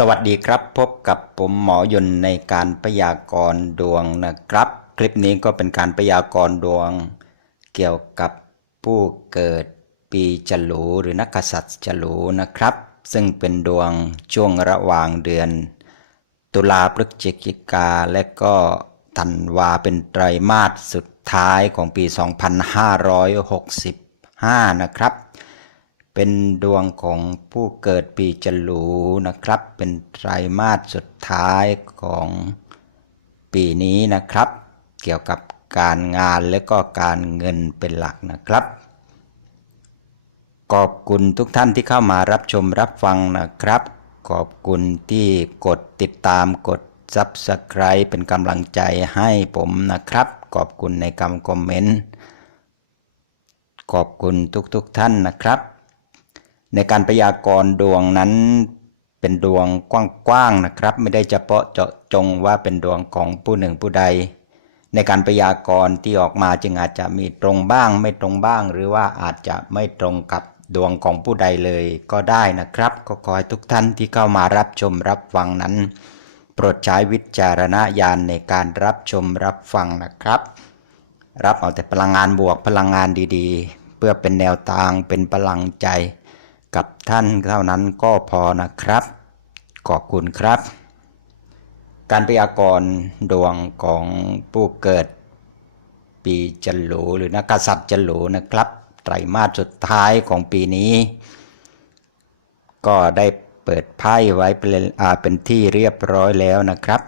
สวัสดีครับพบกับผมหมอยนในการพยากรณ์ดวงนะครับ คลิปนี้ก็เป็นการพยากรณ์ดวง เกี่ยวกับผู้เกิดปีจลูหรือนักษัตริย์จลูนะครับ ซึ่งเป็นดวงช่วงระหว่างเดือน ตุลาพฤศจิกาและก็ธันวาเป็นไตรมาสสุดท้ายของปี 2565 นะครับ เป็นดวงของผู้เกิดปีจลูนะครับ เป็นไตรมาสสุดท้ายของปีนี้นะครับ เกี่ยวกับการงานและก็การเงินเป็นหลักนะครับ ขอบคุณทุกท่านที่เข้ามารับชมรับฟังนะครับ ขอบคุณที่กดติดตามกด Subscribe เป็นกำลังใจให้ผมนะครับ ขอบคุณในคำคอมเมนต์ ขอบคุณทุกๆทท่านนะครับ ในการพยากรณ์ดวงนั้นเป็นดวงกว้างๆนะครับ ไม่ได้เฉพาะเจาะจงว่าเป็นดวงของผู้หนึ่งผู้ใด ในการพยากรณ์ที่ออกมาจึงอาจจะมีตรงบ้าง ไม่ตรงบ้าง หรือว่าอาจจะไม่ตรงกับดวงของผู้ใดเลยก็ได้นะครับ ก็ขอให้ทุกท่านที่เข้ามารับชมรับฟังนั้น โปรดใช้วิจารณญาณในการรับชมรับฟังนะครับ รับเอาแต่พลังงานบวกพลังงานดีๆ เพื่อเป็นแนวทางเป็นพลังใจ กับท่านเท่านั้นก็พอนะครับ ขอบคุณครับ การพยากรณ์ดวงของผู้เกิดปีจันหลหรือนักกษัตริย์จันหลนะครับ ไตรมาสสุดท้ายของปีนี้ ก็ได้เปิดไพ่ไว้เป็นเป็นที่เรียบร้อยแล้วนะครับ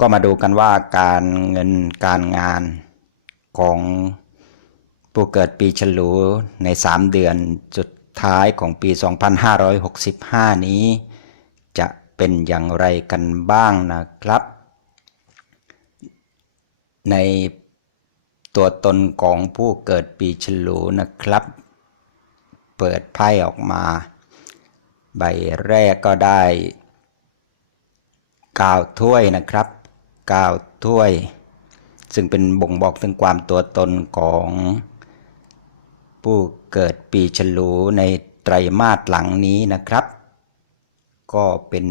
ก็มาดูกันว่าการเงินการงานของผู้เกิดปีฉลูใน 3 เดือนสุด ท้ายของปี 2565 นี้ จะเป็นอย่างไรกันบ้างนะครับ ในตัวตนของผู้เกิดปีฉลูนะครับ เปิดไพ่ออกมา ใบแรกก็ได้9ถ้วยนะครับ9ถ้วย ซึ่งเป็นบ่งบอกถึงความตัวตนของผู้ เกิดปีฉลูในไตรมาสหลังนี้นะครับ ก็เป็น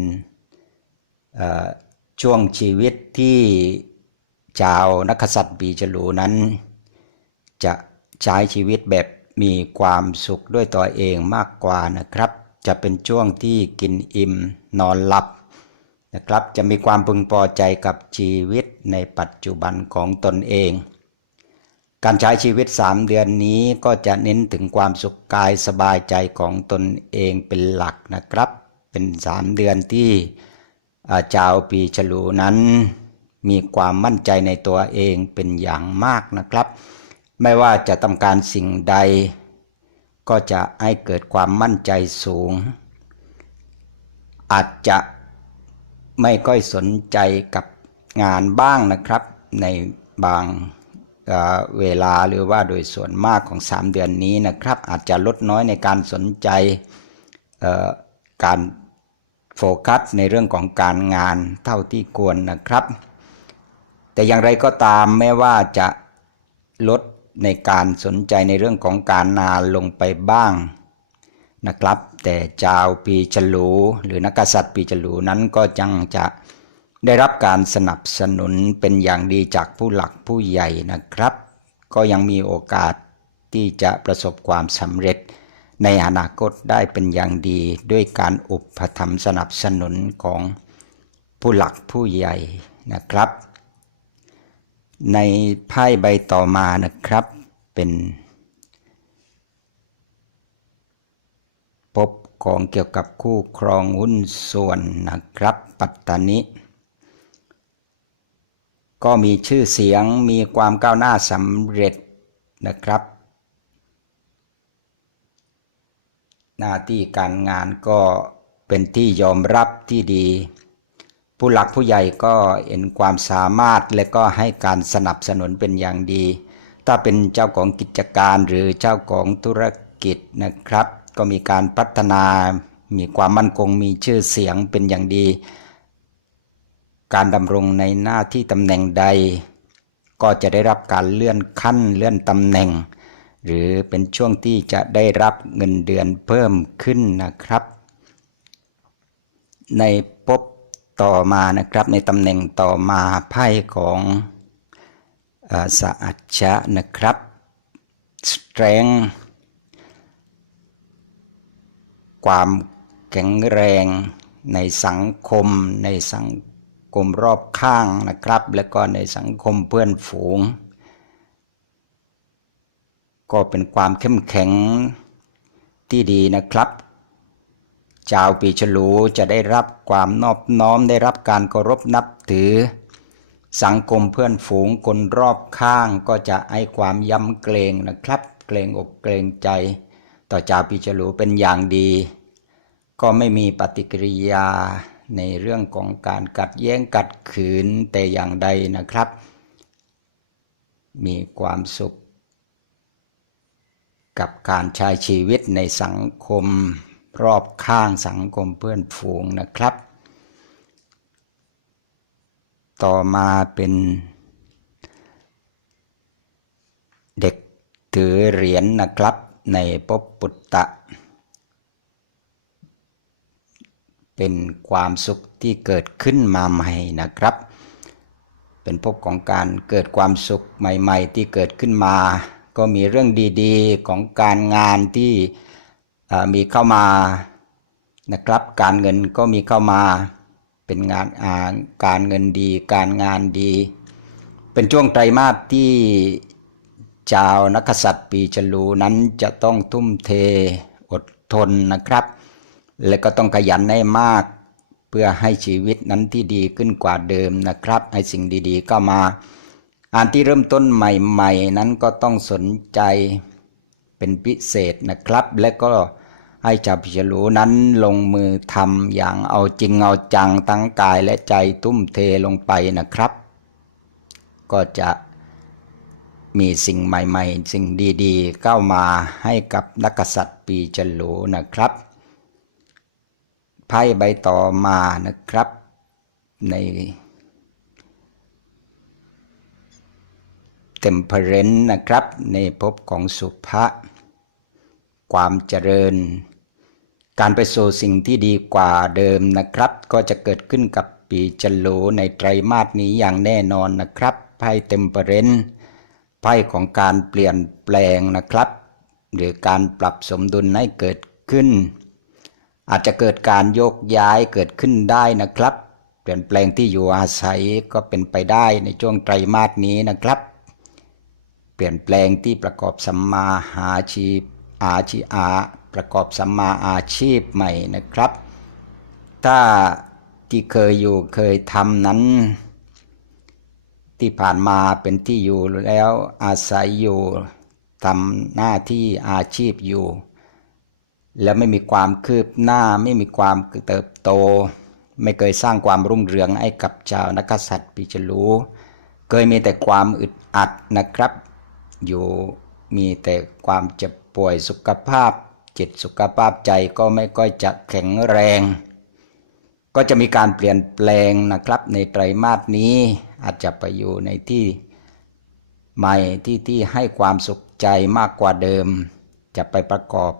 ช่วงชีวิตที่ชาวนักกษัตริย์ปีฉลูนั้น จะใช้ชีวิตแบบมีความสุขด้วยตัวเองมากกว่านะครับ จะเป็นช่วงที่กินอิ่มนอนหลับนะครับ จะมีความพึงพอใจกับชีวิตในปัจจุบันของตนเอง การใช้ชีวิต 3 เดือนนี้ก็จะเน้นถึงความสุขกายสบายใจของตนเองเป็นหลักนะครับ เป็น 3 เดือนที่าชาวปีฉลูนั้น มีความมั่นใจในตัวเองเป็นอย่างมากนะครับ ไม่ว่าจะทำการสิ่งใด ก็จะให้เกิดความมั่นใจสูง อาจจะไม่ค่อยสนใจกับงานบ้างนะครับในบาง เวลาหรือว่าโดยส่วนมากของ 3 เดือนนี้นะครับ อาจจะลดน้อยในการสนใจการโฟกัสในเรื่องของการงานเท่าที่ควรนะครับ แต่อย่างไรก็ตามแม้ว่าจะลดในการสนใจในเรื่องของการงานลงไปบ้างนะครับ แต่ชาวปีฉลู หรือนักกษัตริย์ปีฉลูนั้นก็ยังจะ ได้รับการสนับสนุนเป็นอย่างดีจากผู้หลักผู้ใหญ่นะครับ ก็ยังมีโอกาสที่จะประสบความสำเร็จ ในอนาคตได้เป็นอย่างดีด้วยการอุปถัมภ์สนับสนุนของผู้หลักผู้ใหญ่นะครับ ในไพ่ใบต่อมานะครับเป็นพบของเกี่ยวกับคู่ครองหุ้นส่วนนะครับ ปัตตานิ ก็มีชื่อเสียงมีความก้าวหน้าสำเร็จนะครับ หน้าที่การงานก็เป็นที่ยอมรับที่ดี ผู้หลักผู้ใหญ่ก็เห็นความสามารถและก็ให้การสนับสนุนเป็นอย่างดี ถ้าเป็นเจ้าของกิจการหรือเจ้าของธุรกิจนะครับ ก็มีการพัฒนา มีความมั่นคงมีชื่อเสียงเป็นอย่างดี การดำรงในหน้าที่ตำแหน่งใด ก็จะได้รับการเลื่อนขั้นเลื่อนตำแหน่ง หรือเป็นช่วงที่จะได้รับเงินเดือนเพิ่มขึ้นนะครับ ในภพต่อมานะครับในตำแหน่งต่อมาไพ่ของเอ่อสหัชชะนะครับ strength ความแข็งแรงในสังคมในสัง คมรอบข้างนะครับ แล้วก็ในสังคมเพื่อนฝูง ก็เป็นความเข้มแข็งที่ดีนะครับชาวปีฉลูจะได้รับความนอบน้อมได้รับการเคารพนับถือ สังคมเพื่อนฝูงคนรอบข้างก็จะให้ความยำเกรงนะครับ เกรงอกเกรงใจ ต่อชาวปีฉลูเป็นอย่างดี ก็ไม่มีปฏิกิริยา ในเรื่องของการกัดแย้งกัดขืนแต่อย่างใดนะครับ มีความสุข กับการใช้ชีวิตในสังคมรอบข้างสังคมเพื่อนฝูงนะครับ ต่อมาเป็นเด็กถือเหรียญนนะครับในภพปุตตะ เป็นความสุขที่เกิดขึ้นมาใหม่นะครับ เป็นภพของการเกิดความสุขใหม่ ๆ ที่เกิดขึ้นมา ก็มีเรื่องดีๆของการงานที่มีเข้ามานะครับ การเงินก็มีเข้ามาเป็นงานาการเงินดี การงานดี เป็นช่วงไตรมาสที่ชาวนักษัตริย์ปีฉลูนั้นจะต้องทุ่มเทอดทนนะครับ และก็ต้องขยันให้มาก เพื่อให้ชีวิตนั้นที่ดีขึ้นกว่าเดิมนะครับให้สิ่งดีๆเข้ามาอันที่เริ่มต้นใหม่ ๆ นั้นก็ต้องสนใจเป็นพิเศษนะครับ และก็ให้ชาวพิจลูนั้นลงมือทำอย่างเอาจริงเอาจังทั้งกายและใจทุ่มเทลงไปนะครับ ก็จะมีสิ่งใหม่ ๆ สิ่งดีๆ เข้ามาให้กับนักกษัตริย์ปีจลูนะครับ ไพ่ใบต่อมานะครับ ในเต็มเพรนนะครับ ในภพของสุภะความเจริญ การไปสู่สิ่งที่ดีกว่าเดิมนะครับ ก็จะเกิดขึ้นกับปีจลูในไตรมาสนี้อย่างแน่นอนนะครับไพ่เต็มเพรนไพ่ของการเปลี่ยนแปลงนะครับ หรือการปรับสมดุลให้เกิดขึ้น อาจจะเกิดการโยกย้ายเกิดขึ้นได้นะครับ เปลี่ยนแปลงที่อยู่อาศัยก็เป็นไปได้ในช่วงไตรมาสนี้นะครับ เปลี่ยนแปลงที่ประกอบสัมมาอาชีพอาชีอาประกอบสัมมาอาชีพใหม่นะครับ ถ้าที่เคยอยู่เคยทำนั้น ที่ผ่านมาเป็นที่อยู่แล้วอาศัยอยู่ทำหน้าที่อาชีพอยู่ แล้วไม่มีความคืบหน้าไม่มีความเติบโต ไม่เคยสร้างความรุ่งเรืองให้กับชาวนักษัตริย์ปิจลูเคยมีแต่ความอึดอัดนะครับ อยู่มีแต่ความเจ็บป่วยสุขภาพ จิตสุขภาพใจก็ไม่ค่อยจะแข็งแรง ก็จะมีการเปลี่ยนแปลงนะครับในไตรมาสนี้อาจจะไปอยู่ในที่ใหม่ที่ที่ให้ความสุขใจมากกว่าเดิม จะไปประกอบ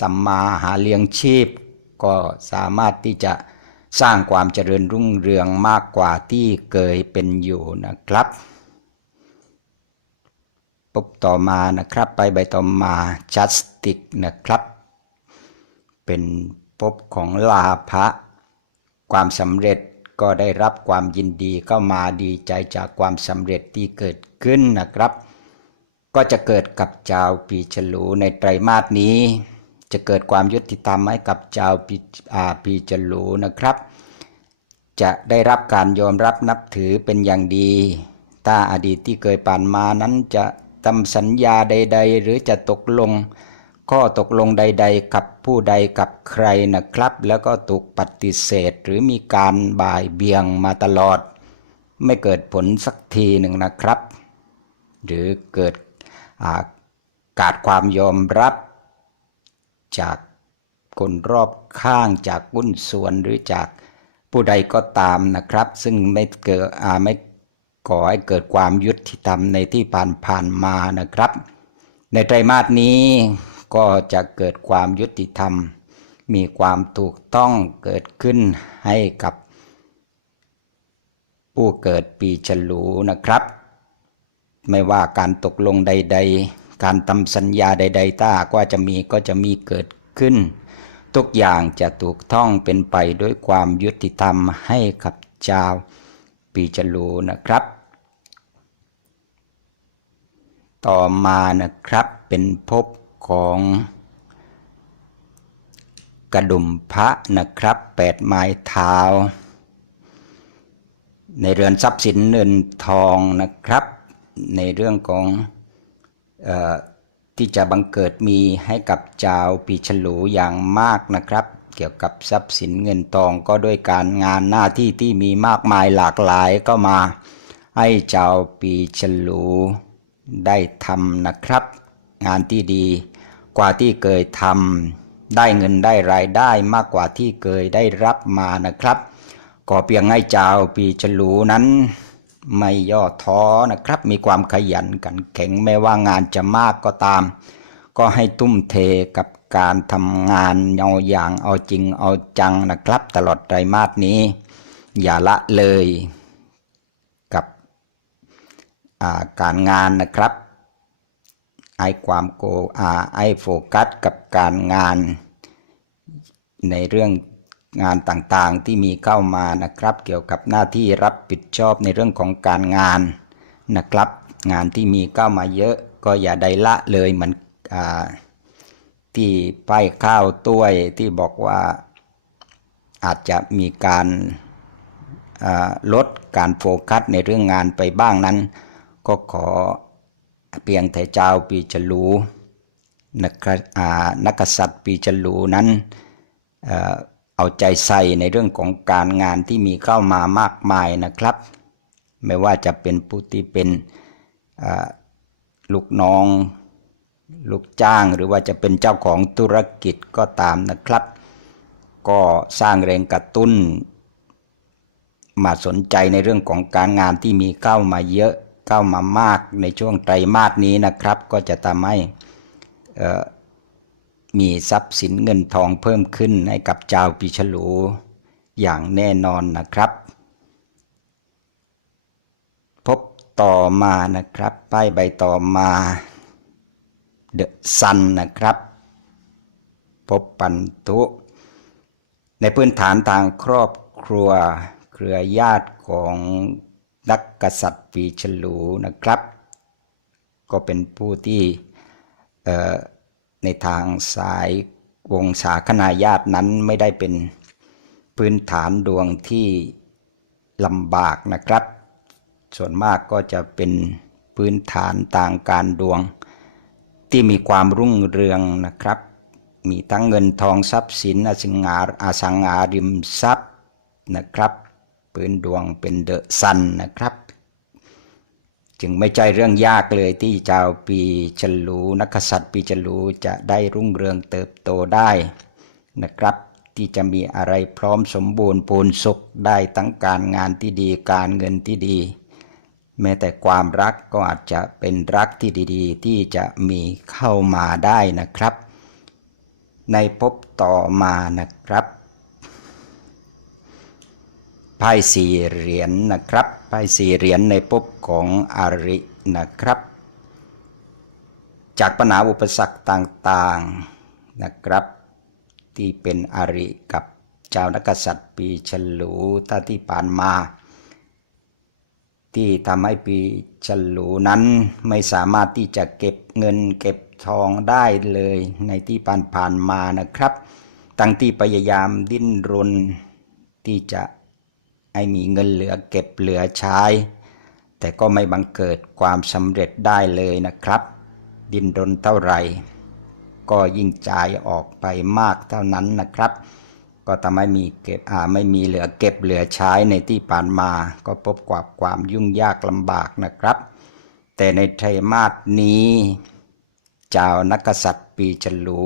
สัมมาหาเลี้ยงชีพ ก็สามารถที่จะสร้างความเจริญรุ่งเรืองมากกว่าที่เคยเป็นอยู่นะครับปุ๊บต่อมานะครับ ไปใบต่อมาจัสติกนะครับ เป็นภพของลาภะความสำเร็จก็ได้รับความยินดีเข้ามาดีใจจากความสำเร็จที่เกิดขึ้นนะครับ ก็จะเกิดกับชาวปีฉลูในไตรมาสนี้ จะเกิดความยุติธรรมให้กับชาวปีอาปีฉลูนะครับ จะได้รับการยอมรับนับถือเป็นอย่างดีถ้าอดีตที่เคยผ่านมานั้นจะทำสัญญาใด ๆ หรือจะตกลงข้อตกลงใด ๆ กับผู้ใดกับใครนะครับ แล้วก็ถูกปฏิเสธหรือมีการบ่ายเบี่ยงมาตลอด ไม่เกิดผลสักทีหนึ่งนะครับ หรือเกิดขาดความยอมรับ จากคนรอบข้างจากหุ้นส่วนหรือจากผู้ใดก็ตามนะครับ ซึ่งไม่เกิดไม่ก่อให้เกิดความยุติธรรมในที่ผ่านผ่านมานะครับ ในไตรมาสนี้ก็จะเกิดความยุติธรรม มีความถูกต้องเกิดขึ้นให้กับ ผู้เกิดปีฉลูนะครับ ไม่ว่าการตกลงใด ๆ การทำสัญญาใด ๆ ถ้าหากว่าจะมีก็จะมีเกิดขึ้น ทุกอย่างจะถูกต้องเป็นไปด้วยความยุติธรรมให้กับเจ้าปีฉลูนะครับ ต่อมานะครับเป็นภพของกระดุมพระนะครับแปดไม้เท้า ในเรือนทรัพย์สินเงินทองนะครับ ในเรื่องของ ที่จะบังเกิดมีให้กับเจ้าปีฉลูอย่างมากนะครับ เกี่ยวกับทรัพย์สินเงินทองก็ด้วยการงานหน้าที่ที่มีมากมายหลากหลายก็มา ให้เจ้าปีฉลูได้ทำนะครับ งานที่ดีกว่าที่เคยทำได้เงินได้รายได้มากกว่าที่เคยได้รับมานะครับ ก็เพียงให้เจ้าปีฉลูนั้น ไม่ย่อท้อนะครับ มีความขยันกันแข็งแม้ว่างานจะมากก็ตาม ก็ให้ทุ่มเทกับการทำงานเอาอย่างเอาจริงเอาจังนะครับ ตลอดไตรมาสนี้ อย่าละเลยกับาการงานนะครับไอความโกอาไอโฟกัสกับการงานในเรื่อง งานต่างๆที่มีเข้ามานะครับ เกี่ยวกับหน้าที่รับผิดชอบในเรื่องของการงานนะครับ งานที่มีเข้ามาเยอะก็อย่าได้ละเลยเหมือนอที่ป้ายข้าวต้วยที่บอกว่าอาจจะมีการาลดการโฟกัสในเรื่องงานไปบ้างนั้น ก็ขอเพียงแต่เจ้าปีจะรู้นะครับอ่านักษัตริย์ปีจะรู้นั้น เอาใจใส่ในเรื่องของการงานที่มีเข้ามามากมายนะครับ ไม่ว่าจะเป็นผู้ที่เป็นลูกน้อง ลูกจ้างหรือว่าจะเป็นเจ้าของธุรกิจก็ตามนะครับ ก็สร้างแรงกระตุ้น มาสนใจในเรื่องของการงานที่มีเข้ามาเยอะเข้ามามากในช่วงไตรมาสนี้นะครับ ก็จะทำให้ มีทรัพย์สินเงินทองเพิ่มขึ้นให้กับเจ้าปีฉลูอย่างแน่นอนนะครับ พบต่อมานะครับป้ายใบต่อมาเดอะซันนะครับ พบปันทุ ในพื้นฐานทางครอบครัวเครือญาติของนักกษัตริย์ปีฉลูนะครับ ก็เป็นผู้ที่ ในทางสายวงศาคณาญาตินั้นไม่ได้เป็นพื้นฐานดวงที่ลำบากนะครับ ส่วนมากก็จะเป็นพื้นฐานทางการดวง ที่มีความรุ่งเรืองนะครับ มีทั้งเงินทองทรัพย์สินอสังหาอสังหาริมทรัพย์นะครับ พื้นดวงเป็นเดอะซันนะครับ จึงไม่ใช่เรื่องยากเลยที่เจ้าปีฉลูนักกษัตริย์ปีฉลูจะได้รุ่งเรืองเติบโตได้นะครับ ที่จะมีอะไรพร้อมสมบูรณ์ปูนสุขได้ทั้งการงานที่ดีการเงินที่ดี แม้แต่ความรักก็อาจจะเป็นรักที่ดีๆ ที่จะมีเข้ามาได้นะครับ ในภพต่อมานะครับ ไพ่สี่เหรียญนะครับไพ่สี่เหรียญในภพของอรินะครับ จากปัญหาอุปสรรคต่างๆนะครับ ที่เป็นอริกับเจ้านักกษัตริย์ปีฉลูถ้าที่ผ่านมา ที่ทำให้ปีฉลูนั้นไม่สามารถที่จะเก็บเงินเก็บทองได้เลยในที่ผ่านผ่านมานะครับ ตั้งที่พยายามดิ้นรนที่จะ ให้มีเงินเหลือเก็บเหลือใช้ แต่ก็ไม่บังเกิดความสำเร็จได้เลยนะครับ ดินรนเท่าไหร่ ก็ยิ่งจ่ายออกไปมากเท่านั้นนะครับ ก็ทำให้มีเก็บอ่าไม่มีเหลือเก็บเหลือใช้ในที่ผ่านมา ก็พบกับความยุ่งยากลำบากนะครับ แต่ในไตรมาสนี้เจ้านักกษัตริย์ปีฉลู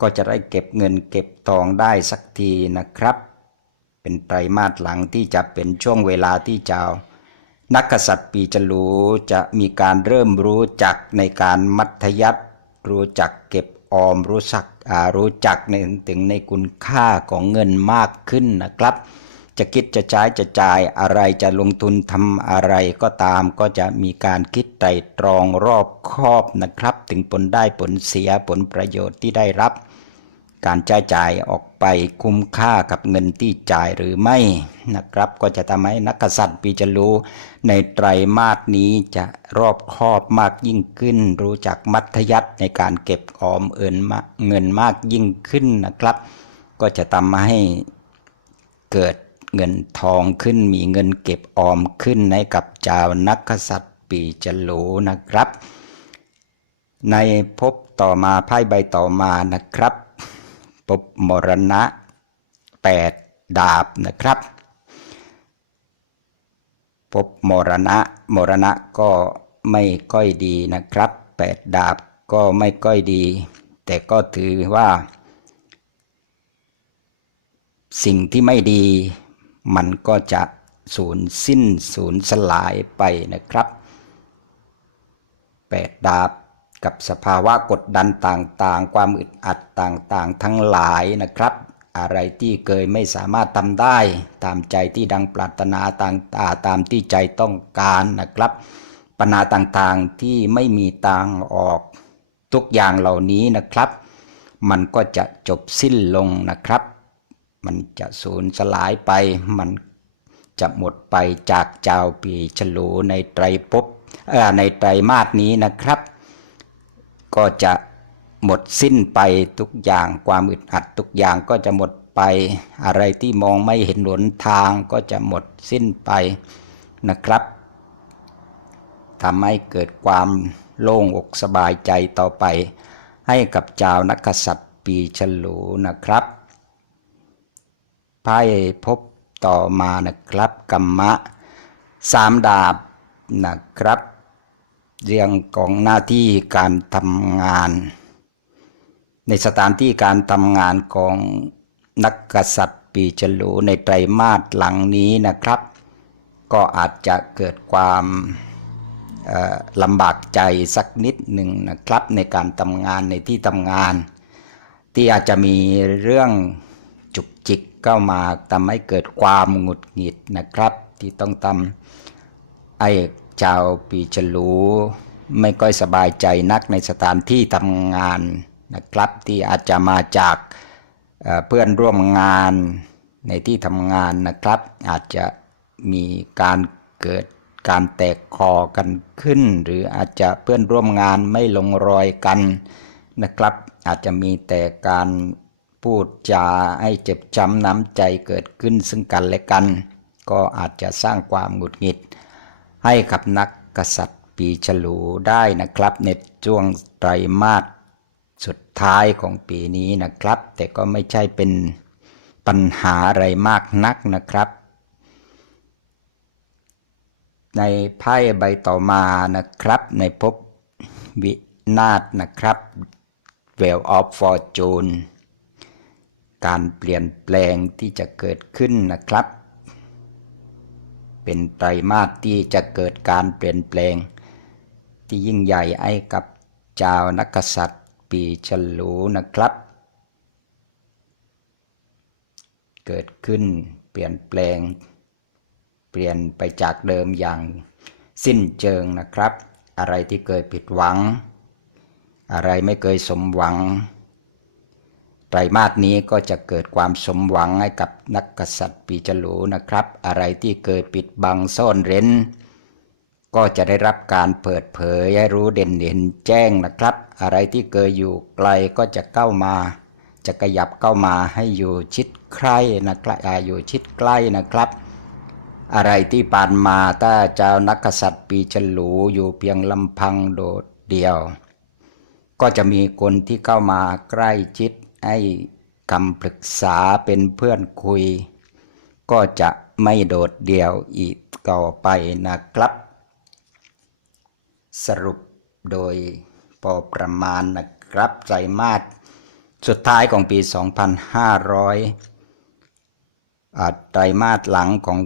ก็จะได้เก็บเงินเก็บทองได้สักทีนะครับ เป็นไตรมาสหลังที่จะเป็นช่วงเวลาที่เจ้า นักกษัตริย์ปีจลูจะมีการเริ่มรู้จักในการมัธยัติรู้จักเก็บออมรู้สักรู้จักในถึงในคุณค่าของเงินมากขึ้นนะครับ จะคิดจะใช้จะจ่ายอะไรจะลงทุนทำอะไรก็ตามก็จะมีการคิดไตรตรองรอบคอบนะครับ ถึงผลได้ผลเสียผลประโยชน์ที่ได้รับ การใช้จ่ายออกไปคุ้มค่ากับเงินที่จ่ายหรือไม่นะครับ ก็จะทำให้นักษัตริย์ปีจลูในไตรมาสนี้จะรอบคอบมากยิ่งขึ้น รู้จักมัธยัติในการเก็บออมเอินเงินมากยิ่งขึ้นนะครับ ก็จะทำให้เกิดเงินทองขึ้นมีเงินเก็บออมขึ้นให้กับเจ้านักษัตริย์ปีจลูนะครับ ในภพต่อมาไพ่ใบต่อมานะครับ ภพมรณะแปดดาบนะครับภพมรณะ มรณะก็ไม่ค่อยดีนะครับแปดดาบก็ไม่ค่อยดี แต่ก็ถือว่า สิ่งที่ไม่ดี มันก็จะสูญสิ้นสูญสลายไปนะครับแปดดาบ กับสภาวะกดดันต่างๆ ความอึดอัดต่างๆ ทั้งหลายนะครับ อะไรที่เคยไม่สามารถทำได้ ตามใจที่ดังปรารถนาต่างๆตามที่ใจต้องการนะครับ ปัญหาต่างๆที่ไม่มีทางออกทุกอย่างเหล่านี้นะครับ มันก็จะจบสิ้นลงนะครับ มันจะสูญสลายไป มันจะหมดไปจากเจ้าปีฉลูในไตรภพในไตรมาสนี้นะครับ ก็จะหมดสิ้นไปทุกอย่างความอึดอัดทุกอย่างก็จะหมดไปอะไรที่มองไม่เห็นหนทางก็จะหมดสิ้นไปนะครับทำให้เกิดความโล่งอกสบายใจต่อไป ให้กับเจ้านักกษัตริย์ปีฉลูนะครับไพ่พบต่อมานะครับ กรรมะสามดาบนะครับ เรื่องของหน้าที่การทำงาน ในสถานที่การทำงานของนักกษัตริย์ปีฉลูในไตรมาสหลังนี้นะครับ ก็อาจจะเกิดความลำบากใจสักนิดหนึ่งนะครับในการทำงานในที่ทำงาน ที่อาจจะมีเรื่องจุกจิกเข้ามาทำให้เกิดความหงุดหงิดนะครับ ที่ต้องทำไอ้ ชาวปีฉลูไม่ค่อยสบายใจนักในสถานที่ทำงานนะครับที่อาจจะมาจากเพื่อนร่วมงานในที่ทำงานนะครับ อาจจะมีการเกิดการแตกคอกันขึ้น หรืออาจจะเพื่อนร่วมงานไม่ลงรอยกันนะครับ อาจจะมีแต่การพูดจาให้เจ็บช้ำน้ำใจเกิดขึ้นซึ่งกันและกัน ก็อาจจะสร้างความหงุดหงิด ให้กับนักกษัตริย์ปีฉลูได้นะครับในช่วงไตรมาสสุดท้ายของปีนี้นะครับ แต่ก็ไม่ใช่เป็นปัญหาอะไรมากนักนะครับ ในไพ่ใบต่อมานะครับ ในภพวินาศนะครับ Well of Fortune การเปลี่ยนแปลงที่จะเกิดขึ้นนะครับ เป็นไตรมาสที่จะเกิดการเปลี่ยนแปลง ที่ยิ่งใหญ่ให้กับเจ้านักกษัตริย์ปีฉลูนะครับ เกิดขึ้นเปลี่ยนแปลง เปลี่ยนไปจากเดิมอย่างสิ้นเชิงนะครับ อะไรที่เคยผิดหวัง อะไรไม่เคยสมหวัง ไตรมาสนี้ก็จะเกิดความสมหวังให้กับนักกษัตริย์ปีฉลูนะครับ อะไรที่เคยปิดบังซ่อนเร้น ก็จะได้รับการเปิดเผยให้รู้เด่นเด่นแจ้งนะครับ อะไรที่เคยอยู่ไกลก็จะเข้ามา จะขยับเข้ามาให้อยู่ชิดใกล้นะครับอยู่ชิดใกล้นะครับ อะไรที่ผ่านมาถ้าเจ้านักกษัตริย์ปีฉลูอยู่เพียงลำพังโดดเดี่ยว ก็จะมีคนที่เข้ามาใกล้ชิด ให้คำปรึกษาเป็นเพื่อนคุย ก็จะไม่โดดเดี่ยวอีกต่อไปนะครับ สรุปโดยพอประมาณนะครับไตรมาสสุดท้ายของปี 2500อ่าไตรมาสหลังของ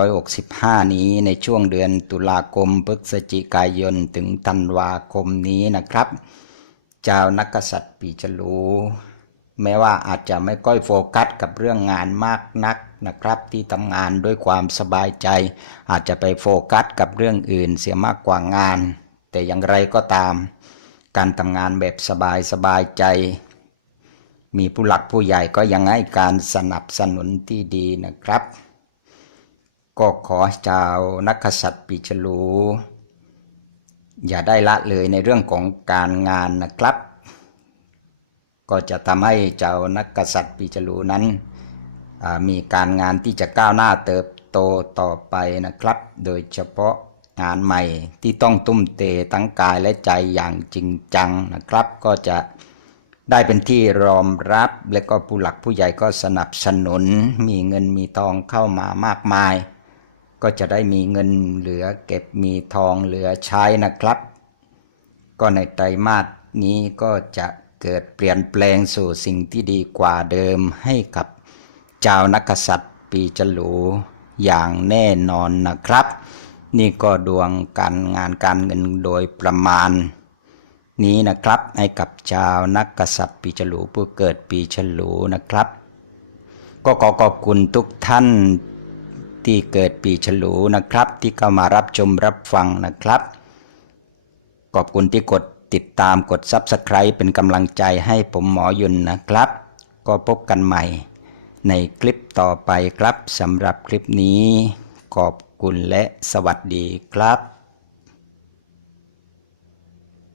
2565 นี้ในช่วงเดือนตุลาคมพฤศจิกายนถึงธันวาคมนี้นะครับ เจ้านักษัตริย์ปีฉลูแม้ว่าอาจจะไม่ค่อยโฟกัสกับเรื่องงานมากนักนะครับที่ทำงานด้วยความสบายใจ อาจจะไปโฟกัสกับเรื่องอื่นเสียมากกว่างาน แต่อย่างไรก็ตาม การทำงานแบบสบายสบายใจ มีผู้หลักผู้ใหญ่ก็ยังให้การสนับสนุนที่ดีนะครับ ก็ขอเจ้านักกษัตริย์ปีฉลู อย่าได้ละเลยในเรื่องของการงานนะครับ ก็จะทำให้เจ้านักกษัตริย์ปีฉลูนั้น มีการงานที่จะก้าวหน้าเติบโตต่อไปนะครับ โดยเฉพาะงานใหม่ที่ต้องตุ้มเตทั้งกายและใจอย่างจริงจังนะครับ ก็จะได้เป็นที่รอมรับ และก็ผู้หลักผู้ใหญ่ก็สนับสนุน มีเงินมีทองเข้ามามากมาย ก็จะได้มีเงินเหลือเก็บมีทองเหลือใช้นะครับ ก็ในไตรมาสนี้ก็จะเกิดเปลี่ยนแปลงสู่สิ่งที่ดีกว่าเดิมให้กับเจ้านักษัตริย์ปีจลูอย่างแน่นอนนะครับ นี่ก็ดวงการงานการเงินโดยประมาณ นี้นะครับให้กับชาวนักกษัตริย์ปีฉลูผู้เกิดปีฉลูนะครับ ก็ขอขอบคุณทุกท่าน ที่เกิดปีฉลูนะครับ ที่เข้ามารับชมรับฟังนะครับ ขอบคุณที่กดติดตามกด Subscribe เป็นกำลังใจให้ผมหมอยุนนะครับ ก็พบกันใหม่ ในคลิปต่อไปครับสำหรับคลิปนี้ ขอบคุณและสวัสดีครับ